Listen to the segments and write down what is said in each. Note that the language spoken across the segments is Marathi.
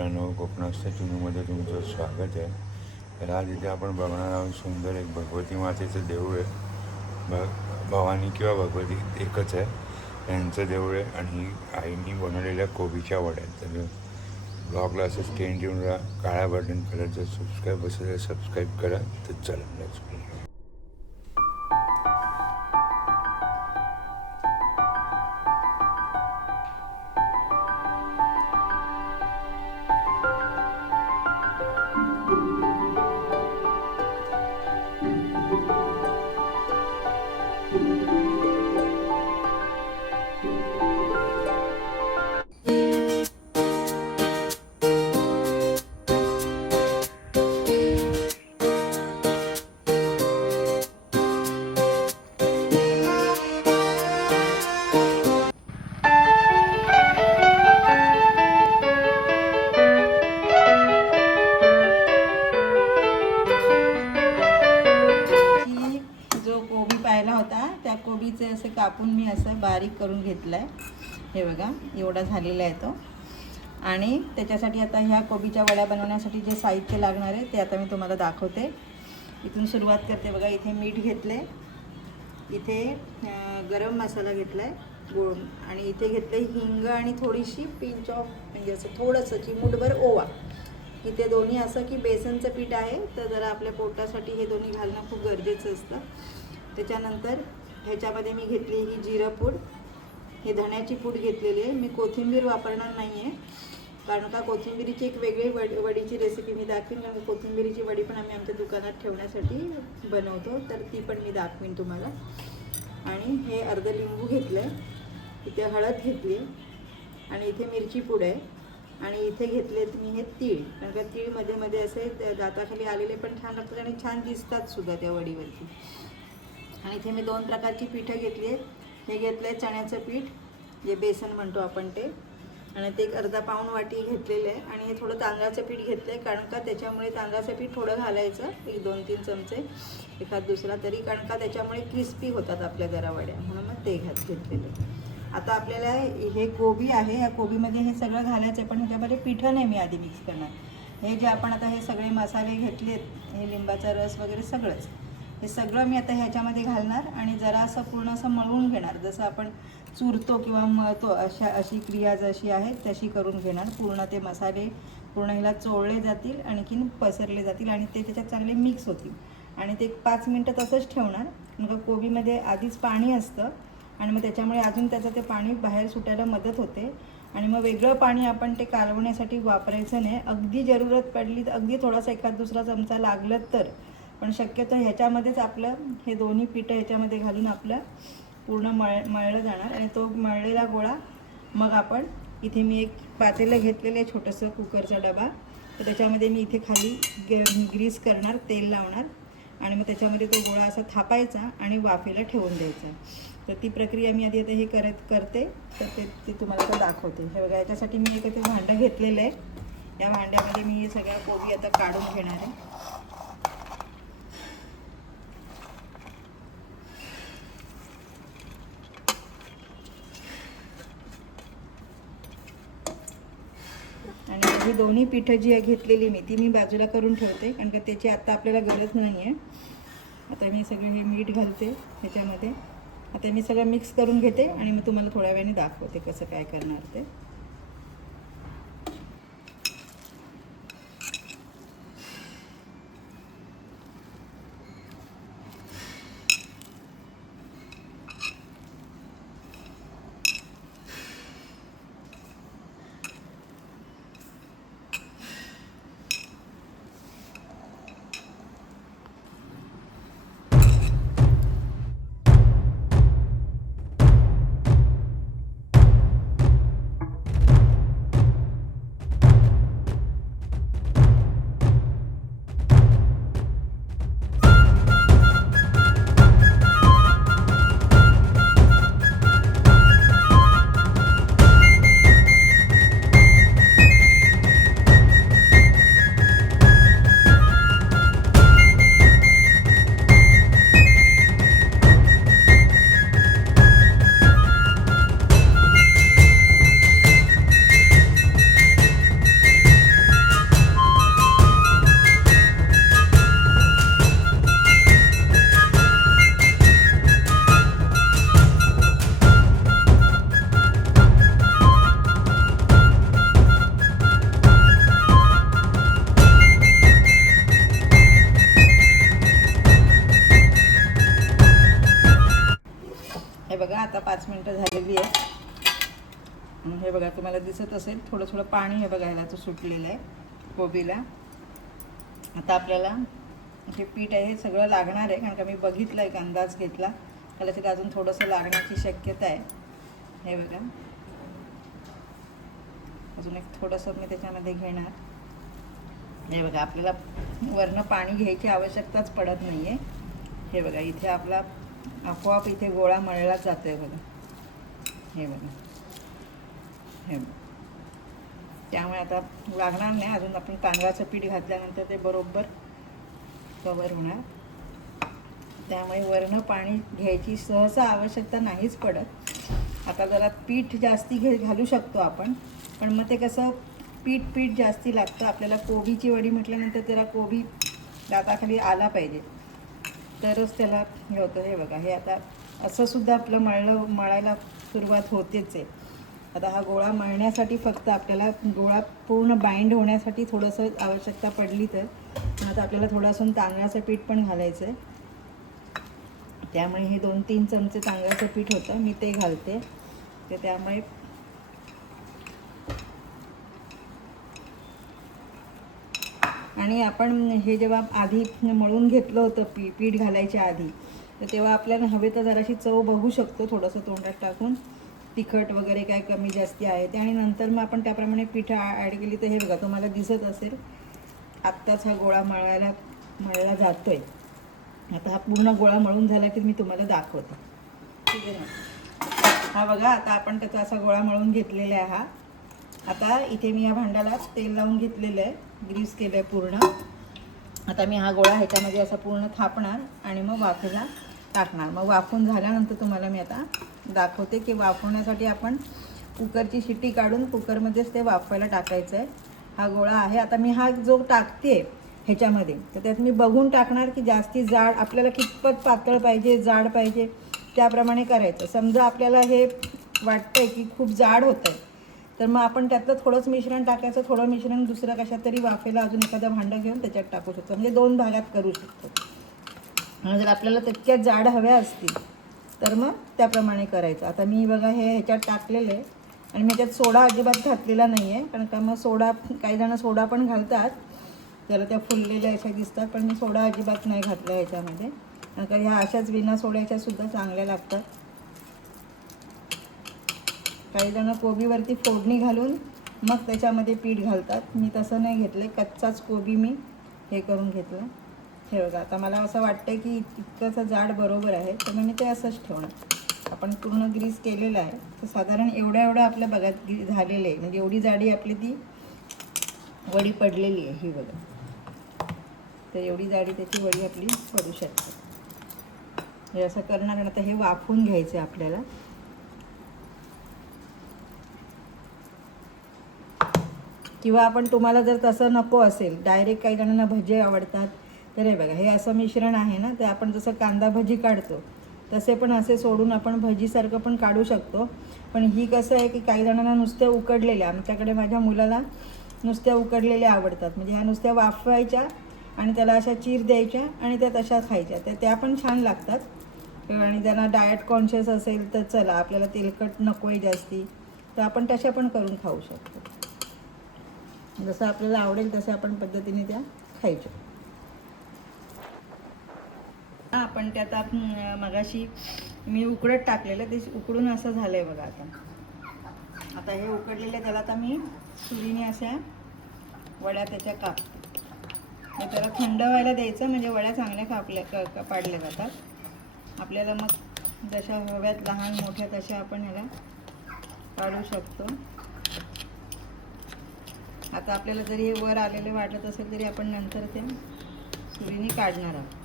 मित्रांनो कोकणाच्या चुनूमध्ये तुमचं स्वागत आहे. तर आज इथे आपण बघणार आहोत सुंदर एक भगवती मातेचं देऊळ आहे. भ भवानी किंवा भगवती एकच आहे. त्यांचं देऊळ आहे आणि आईनी बनवलेल्या कोबीच्या वड्या तर ब्लॉगला असं स्टेंड येऊन राहा. काळ्या बटन कलरचं सबस्क्राईब असेल तर सबस्क्राईब करा. तर चला घेतलं आहे हे बघा एवढा झालेला आहे तो. आणि त्याच्यासाठी आता ह्या कोबीच्या वड्या बनवण्यासाठी जे साहित्य लागणार आहे ते आता मी तुम्हाला दाखवते. इथून सुरुवात करते बघा इथे मीठ घेतले इथे गरम मसाला घेतला आहे गोळ. आणि इथे घेतले हिंग आणि थोडीशी पिंच ऑफ म्हणजे असं थोडंसं चिमूटभर ओवा. इथे दोन्ही असं की बेसनचं पीठ आहे तर जरा आपल्या पोटासाठी हे दोन्ही घालणं खूप गरजेचं असतं. त्याच्यानंतर ह्याच्यामध्ये मी घेतली ही जिरं पूड. हे धण्याची पूड घेतलेली आहे. मी कोथिंबीर वापरणार नाही आहे कारण का कोथिंबिरीची एक वेगळी वड वडीची रेसिपी मी दाखवीन. कारण कोथिंबिरीची वडी पण आम्ही आमच्या दुकानात ठेवण्यासाठी बनवतो. तर ती पण मी दाखवीन तुम्हाला. आणि हे अर्ध लिंबू घेतलं आहे इथे हळद घेतली आणि इथे मिरची पूड आहे. आणि इथे घेतलेत मी हे तीळ. कारण का तीळमध्ये मध्ये असे दाताखाली आलेले पण छान लागतात आणि छान दिसतात सुद्धा त्या वडीवरती. आणि इथे मी दोन प्रकारची पिठं घेतली आहेत. हे घेतलं आहे चण्याचं पीठ जे बेसन म्हणतो आपण ते. आणि ते एक अर्धा पाऊण वाटी घेतलेलं आहे. आणि हे थोडं तांदळाचं पीठ घेतलं आहे कारण का त्याच्यामुळे तांदळाचं पीठ थोडं घालायचं एक दोन तीन चमचे. एखाद दुसरा तरी कारण का त्याच्यामुळे क्रिस्पी होतात आपल्या दरावड्या म्हणून मग ते घात घेतलेलं आता आपल्याला हे कोबी आहे या कोबीमध्ये हे सगळं घालायचं आहे पण ह्याच्यामध्ये पिठं नाही मी आधी मिक्स करणार. हे जे आपण आता हे सगळे मसाले घेतलेत हे लिंबाचा रस वगैरे सगळंच. हे सगळं मी आता ह्याच्यामध्ये घालणार आणि जरा असं पूर्ण असं मळवून घेणार. जसं आपण चुरतो किंवा मळतो अशा अशी क्रिया जशी आहे तशी करून घेणार. पूर्ण ते मसाले पूर्ण ह्याला चोळले जातील आणखीन पसरले जातील आणि ते त्याच्यात चांगले मिक्स होतील. आणि ते पाच मिनटं तसंच ठेवणार. मग कोबीमध्ये आधीच पाणी असतं आणि मग त्याच्यामुळे अजून त्याचं ते पाणी बाहेर सुटायला मदत होते. आणि मग वेगळं पाणी आपण ते कालवण्यासाठी वापरायचं नाही. अगदी जरूरत पडली तर अगदी थोडासा एखाद दुसरा चमचा लागलं तर. पण शक्यतो ह्याच्यामध्येच आपलं हे दोन्ही पिठं ह्याच्यामध्ये घालून आपलं पूर्ण मळ मळलं जाणार आणि तो मळलेला गोळा मग आपण इथे मी एक पातेलं घेतलेलं आहे छोटंसं कुकरचा डबा. तर त्याच्यामध्ये मी इथे खाली ग ग्रीस करणार तेल लावणार आणि मग त्याच्यामध्ये तो गोळा असा थापायचा आणि वाफेला ठेवून द्यायचा. तर ती प्रक्रिया मी आधी आता हे करत करते. तर ते ती तुम्हाला आता दाखवते. हे बघा याच्यासाठी मी एक ते भांडं घेतलेलं आहे. या भांड्यामध्ये मी हे सगळ्या कोबी आता काढून घेणार आहे आणि ही दोन्ही पिठं जी आहे घेतलेली मी ती मी बाजूला करून ठेवते कारण का त्याची आत्ता आपल्याला गरज नाही आहे आता मी सगळे हे मीठ घालते ह्याच्यामध्ये आता मी सगळं मिक्स करून घेते आणि मी तुम्हाला थोड्या वेळाने दाखवते कसं काय करणार ते. बघा तुम्हाला दिसत असेल थोडं थोडं पाणी हे बघायला तो सुटलेलं आहे कोबीला. आता आपल्याला हे पीठ आहे हे सगळं लागणार आहे कारण का मी बघितलं एक अंदाज घेतला. कदाचित अजून थोडंसं लागण्याची शक्यता आहे. हे बघा. अजून एक थोडंसं मी त्याच्यामध्ये घेणार. हे बघा आपल्याला वरनं पाणी घ्यायची आवश्यकताच पडत नाही आहे हे बघा इथे आपला आपोआप इथे गोळा मळलाच जातो आहे बघा. हे बघा. हे त्यामुळे आता लागणार नाही. अजून आपण तांदळाचं पीठ घातल्यानंतर ते बरोबर कवर होणार. त्यामुळे वरनं पाणी घ्यायची सहसा आवश्यकता नाहीच पडत. आता जरा पीठ जास्ती घे घालू शकतो आपण. पण मग ते कसं पीठ पीठ जास्ती लागतं. आपल्याला कोबीची वडी म्हटल्यानंतर त्याला कोबी दाताखाली आला पाहिजे. तरच त्याला हे होतं. हे बघा हे आता असंसुद्धा आपलं मळलं मळायला सुरुवात होतेच आहे. आता हा गोळा मळण्यासाठी फक्त आपल्याला गोळा पूर्ण बाइंड होण्यासाठी थोडंसं आवश्यकता पडली तर. आता आपल्याला थोडंसं तांदळाचं पीठ पण घालायचं आहे. त्यामुळे हे दोन तीन चमचे तांदळाचं पीठ होतं मी ते घालते. ते त्यामुळे आणि आपण हे जेव्हा आधी मळून घेतलं होतं पी पीठ घालायच्या आधी तर तेव्हा आपल्याला हवे तर जराशी चव बघू शकतो थोडंसं तोंडात टाकून. तिखट वगैरे काय कमी जास्ती आहे. ते आणि नंतर मग आपण त्याप्रमाणे पीठ ॲड केली तर हे बघा तुम्हाला दिसत असेल आत्ताच हा गोळा मळायला मळला आहे आता हा पूर्ण गोळा मळून झाला की मी तुम्हाला दाखवते. ठीक आहे ना? हा बघा आता आपण त्याचा असा गोळा मळून घेतलेला आहे हा. आता इथे मी या भांड्याला तेल लावून घेतलेलं आहे. ग्रीस केलं आहे पूर्ण. आता मी हा गोळा ह्याच्यामध्ये असा पूर्ण थापणार आणि मग वाफेला टाकणार. मग वाफून झाल्यानंतर तुम्हाला मी आता दाखवते की वाफवण्यासाठी आपण कुकरची शिट्टी काढून कुकरमध्येच ते वाफवायला टाकायचं आहे हा गोळा आहे. आता मी हा जो टाकते ह्याच्यामध्ये तर त्यात मी बघून टाकणार की जास्ती जाड आपल्याला कितपत पातळ पाहिजे जाड पाहिजे त्याप्रमाणे करायचं. समजा आपल्याला हे वाटतंय की खूप जाड होतं आहे तर मग आपण त्यातलं थोडंच मिश्रण टाकायचं. थोडं मिश्रण दुसरं कशात तरी वाफेला अजून एखादं भांडं घेऊन त्याच्यात टाकू शकतो. म्हणजे दोन भागात करू शकतो. जर आपल्याला तितक्यात जाड हव्या असतील तर मग त्याप्रमाणे करायचं. आता मी बघा हे ह्याच्यात टाकलेलं आहे. आणि मी त्यात सोडा अजिबात घातलेला नाही आहे कारण का मग सोडा काही जण सोडा पण घालतात. त्याला त्या फुललेल्या अशा दिसतात पण मी सोडा अजिबात नाही घातला ह्याच्यामध्ये कारण का ह्या अशाच विना सोड्याच्या सुद्धा चांगल्या लागतात. काही जण कोबीवरती फोडणी घालून मग त्याच्यामध्ये पीठ घालतात. मी तसं नाही घेतलं कच्चाच कोबी मी हे करून घेतलं. हे बघा आता मला असं वाटतं की इतकंचं जाड बरोबर आहे तर मी ते असंच ठेवणार. आपण पूर्ण ग्रीस केलेलं आहे तर साधारण एवढ्या एवढं आपल्या बघा ग्री झालेलं आहे. म्हणजे एवढी जाडी आपली ती वडी पडलेली आहे ही बघा. तर एवढी जाडी त्याची वडी आपली पडू शकते. हे असं करणार आता हे वाफवून घ्यायचं आहे आपल्याला. किंवा आपण तुम्हाला जर तसं नको असेल डायरेक्ट काही जणांना भजे आवडतात तर हे बघा हे असं मिश्रण आहे ना ते आपण जसं कांदा भजी काढतो तसे पण असे सोडून आपण भजीसारखं पण काढू शकतो. पण ही कसं आहे की काही जणांना नुसत्या उकडलेल्या आमच्याकडे माझ्या मुलाला नुसत्या उकडलेल्या आवडतात. म्हणजे ह्या नुसत्या वाफवायच्या आणि त्याला अशा चीर द्यायच्या आणि त्या तशा खायच्या. तर त्या पण छान लागतात. आणि ज्यांना डाएट कॉन्शियस असेल तर चला आपल्याला तेलकट नको आहे जास्ती तर आपण तशा पण करून खाऊ शकतो. जसं आपल्याला आवडेल तशा आपण पद्धतीने त्या खायच्या. आपण त्यात आता मगाशी मी उकडत टाकलेलं ते उकडून असं झालं आहे बघा आता. आता हे उकडलेलं त्याला आता मी सुरीने अशा वड्या त्याच्या काप त्याला थंड व्हायला द्यायचं म्हणजे वड्या चांगल्या कापल्या क पाडल्या जातात. आपल्याला मग जशा हव्यात लहान मोठ्या तशा आपण ह्याला काढू शकतो. आता आपल्याला जरी हे वर आलेले वाटत असेल तरी आपण नंतर ते सुरीने काढणार आहोत.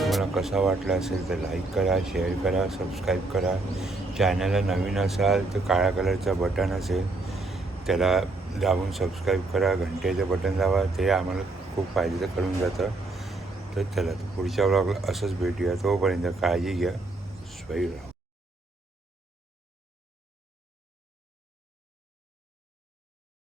तुम्हाला कसा वाटला असेल तर लाईक करा शेअर करा सबस्क्राईब करा. चॅनलला नवीन असाल तर काळ्या कलरचं बटन असेल त्याला दाबून सबस्क्राईब करा घंटेचं बटन दाबा ते आम्हाला खूप फायद्याचं करून जातं. तर चला पुढच्या ब्लॉगला असंच भेटूया. तोपर्यंत काळजी घ्या. स्वयं राहा